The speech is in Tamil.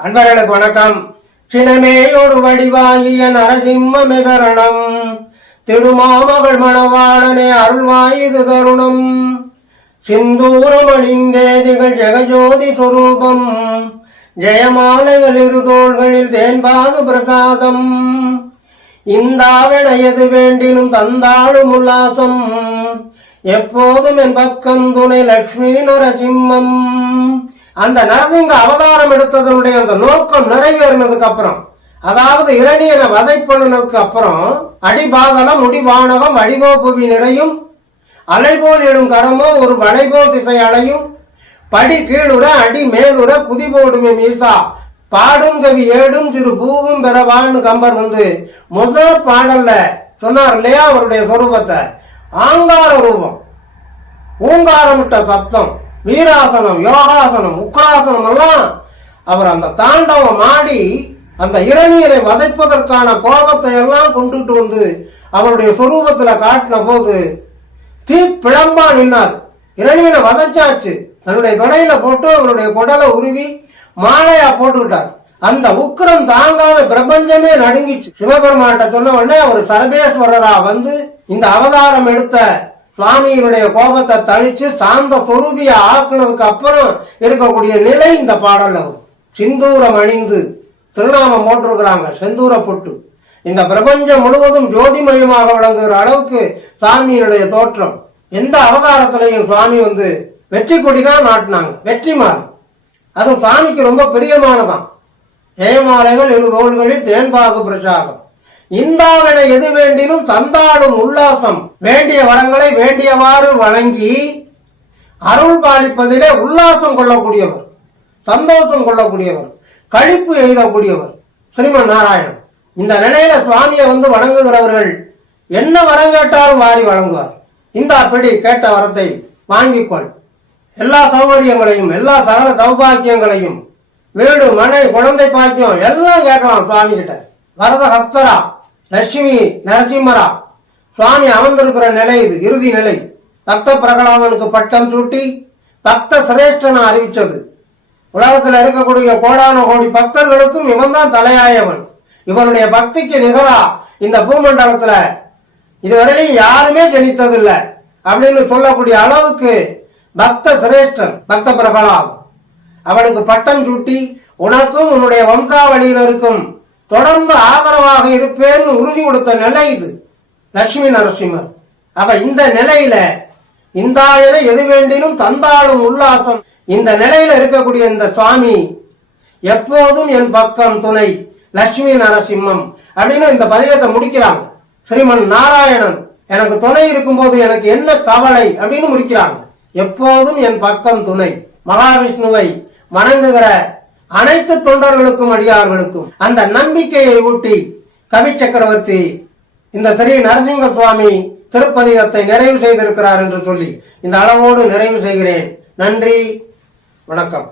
அன்பர்களுக்கு வணக்கம். சினமே ஒரு வடிவாகிய நரசிம்மமே சரணம். திருமாமகள் மணவாளனே அருள்வாயுது தருணம். சிந்தூரம் அணிந்தேதிகள் ஜெகஜோதி சொரூபம். ஜெயமாலைகள் இரு தோள்களில் தேன்பாது பிரசாதம். இந்தாவென எது வேண்டினும் தந்தாளும் உல்லாசம். எப்போதும் என் பக்கம் துணை லட்சுமி நரசிம்மம். அந்த நரசிங்க அவதாரம் எடுத்ததனுடைய அந்த நோக்கம் நிறைவேறினதுக்கு அப்புறம், அதாவது இரணியனை வதை பண்ணினதுக்கு அப்புறம், அடிபாதலம் முடிவானவம் அடிகோப்புவி நிறையும் அலைபோல் எழும் கரமோ ஒரு வளைபோல் திசை அலையும் படி கீழுற அடி மேலுற குதி போடுமே மீசா பாடும் கவி ஏடும் சிறு பூவும் பெறவான்னு கம்பர் முதல் பாடல்ல சொன்னார் இல்லையா அவருடைய சொரூபத்தை. ஆங்கார ரூபம், ஊங்காரமிட்ட சப்தம், வீராசனம், யோகாசனம், உக்ராசனம் எல்லாம் அவர் அந்த தாண்டவம் ஆடி அந்த இரணியரை வதைப்பதற்கான கோபத்தை எல்லாம் கொண்டுட்டு அவருடைய சொரூபத்துல காட்டின போது தீ பிளம்பா நின்னார். இரணியனை வதைச்சாச்சு, தன்னுடைய தொடையில போட்டு அவருடைய குடலை உருவி மாலையா போட்டுக்கிட்டார். அந்த உக்கிரம் தாங்காம பிரபஞ்சமே நடுங்கிச்சு. சிவபெருமாட்ட சொன்ன உடனே அவர் சர்வேஸ்வரரா இந்த அவதாரம் எடுத்த சுவாமியினுடைய கோபத்தை தணிச்சு சாந்த சொரூபிய ஆக்குனதுக்கு அப்புறம் இருக்கக்கூடிய நிலை இந்த பாடல்ல வரும். சிந்தூரம் அணிந்து திருநாமம் போட்டிருக்கிறாங்க, செந்தூர பொட்டு. இந்த பிரபஞ்சம் முழுவதும் ஜோதிமயமாக விளங்குகிற அளவுக்கு சுவாமியினுடைய தோற்றம். எந்த அவதாரத்திலையும் சுவாமி வெற்றி கொடிதான் நாட்டினாங்க, வெற்றி மாலை. அதுவும் சுவாமிக்கு ரொம்ப பிரியமானதான். ஜெயமாலைகள் இரு தோள்களில் தேன்பாகு பிரசாதம். இந்தாவென எது வேண்டினும் தந்தாடும் உல்லாசம். வேண்டிய வரங்களை வேண்டியவாறு வழங்கி அருள் பாலிப்பதிலே உல்லாசம் கொள்ளக்கூடியவர், சந்தோஷம் கொள்ளக்கூடியவர், கழிப்பு எழுதக்கூடியவர் ஸ்ரீமன் நாராயணன். இந்த நிலையில சுவாமியை வணங்குகிறவர்கள் என்ன வரம் கேட்டாலும் வாரி வழங்குவார். இந்த அப்படி கேட்ட வரத்தை வாங்கிக்கொள், எல்லா சௌகரியங்களையும் எல்லா சகல சௌபாக்கியங்களையும், வீடு மனை குழந்தை பாக்கியம் எல்லாம் கேட்கலாம் சுவாமி கிட்ட. வரத ஹஸ்தரா லட்சுமி நரசிம்மரா சுவாமி அமர்ந்திருக்கிற நிலை இது, இறுதி நிலை. பக்த பிரகலாதனுக்கு பட்டம் சூட்டி பக்த சிரேஷ்டன அறிவிச்சது. உலகத்தில் இருக்கக்கூடிய கோடான கோடி பக்தர்களுக்கும் இவன் தான் தலையாயவன். இவனுடைய பக்திக்கு நிகரா இந்த பூமண்டலத்துல இதுவரையிலும் யாருமே ஜனித்ததில்லை அப்படின்னு சொல்லக்கூடிய அளவுக்கு பக்த சிரேஷ்டன் பக்த பிரகலாதன். அவனுக்கு பட்டம் சூட்டி உனக்கும் உன்னுடைய வம்சாவளியினருக்கும் தொடர்ந்து ஆதரவாக இருப்பேன்னு உறுதி கொடுத்த நிலை இது லட்சுமி நரசிம்மர். அவ இந்த நிலையில இந்தாயன எது வேண்டினும் தந்தாளும் உல்லாசம். இந்த நிலையில இருக்கக்கூடிய இந்த சுவாமி எப்போதும் என் பக்கம் துணை லட்சுமி நரசிம்மம் அப்படின்னு இந்த பதியத்தை முடிக்கிறாங்க. ஸ்ரீமன் நாராயணன் எனக்கு துணை இருக்கும்போது எனக்கு என்ன கவலை அப்படின்னு முடிக்கிறாங்க. எப்போதும் என் பக்கம் துணை. மகாவிஷ்ணுவை வணங்குகிற அனைத்து தொண்டர்களுக்கும் அடியார்களுக்கும் அந்த நம்பிக்கையை ஊட்டி கவி சக்கரவர்த்தி இந்த ஸ்ரீ நரசிங்க சுவாமி திருப்பதிகத்தை நிறைவு செய்திருக்கிறார் என்று சொல்லி இந்த அளவோடு நிறைவு செய்கிறேன். நன்றி, வணக்கம்.